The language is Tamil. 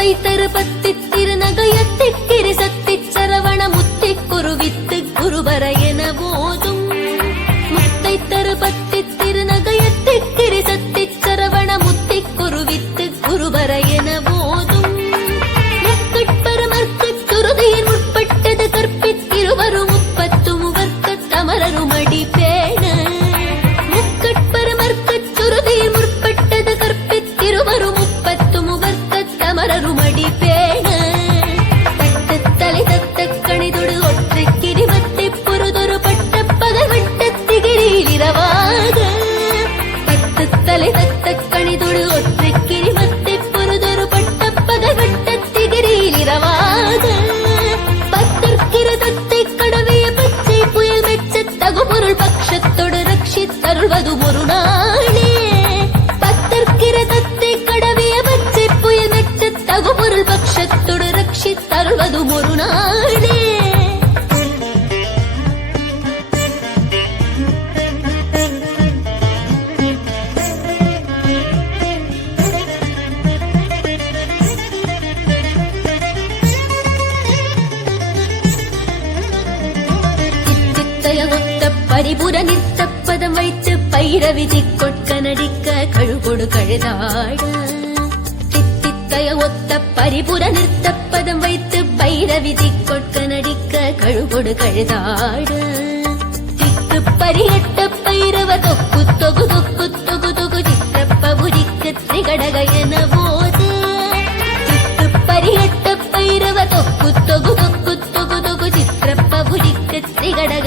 முத்தை தரு பத்தி திருநகையத்திக்கிரி சத்தி சரவண முத்தி குருவித்து குருவர என போதும் முத்தை தரு பத்தி திருநகையத்திக்கிரி சத்தி சரவண முத்தி குருவித்து குருவர என போதும் முக்கட்பரமர்க்கு துருதியின் முற்பட்டது கற்பித்திருவரும் முப்பத்து முவர்க்க தமரருமடி பேண முக்கட்பரமர்க்கு துருதியின் முற்பட்டது கற்பித்திருவரும் முப்பத்து முவர்க்க தமரருமடி பேண தட்டு தலை தத்த கணிதொடு ஒற்றை கிரிவத்தை பொருதொரு பட்ட பகவட்ட திகிரியில் இரவாக தட்டு தலை தத்த கணிதொடு ஒற்றை கிரிவத்தை பொருதொரு பட்ட பகவட்ட திகிரியில் இரவாக பத்தற்கிரதத்தை கடவிய பச்சை புயல் மெச்ச தகுபொருள் பட்சத்தொடு ரட்சித்தருள்வது ஒரு நாளே பத்தற்கிரதத்தை கடவிய பச்சை புயல் மெச்ச தகுபொருள் பட்சத்தொடு ரட்சித்தருள்வது ஒரு நாளே பரிபுர நிறுத்தப்பதம் வைத்து பைரவிதி கொட்க நடிக்க கழுகொடு கழுதாட தித்தித்தய ஒத்த பரிபுர நிறுத்தப்பதம் வைத்து பைரவிதி கொட்க நடிக்க கழுகொடு கழுதாட திக்கு பரியட்ட பைரவ தொக்கு தொகு தொக்கு தொகு தொகு சித்திரப்பபுரிக்கு திரிகடக என போது திக்கு பரியட்ட பைரவ தொக்கு தொகு தொக்கு தொகு தொகு சித்திரப்பபுரிக்கு திரிகடக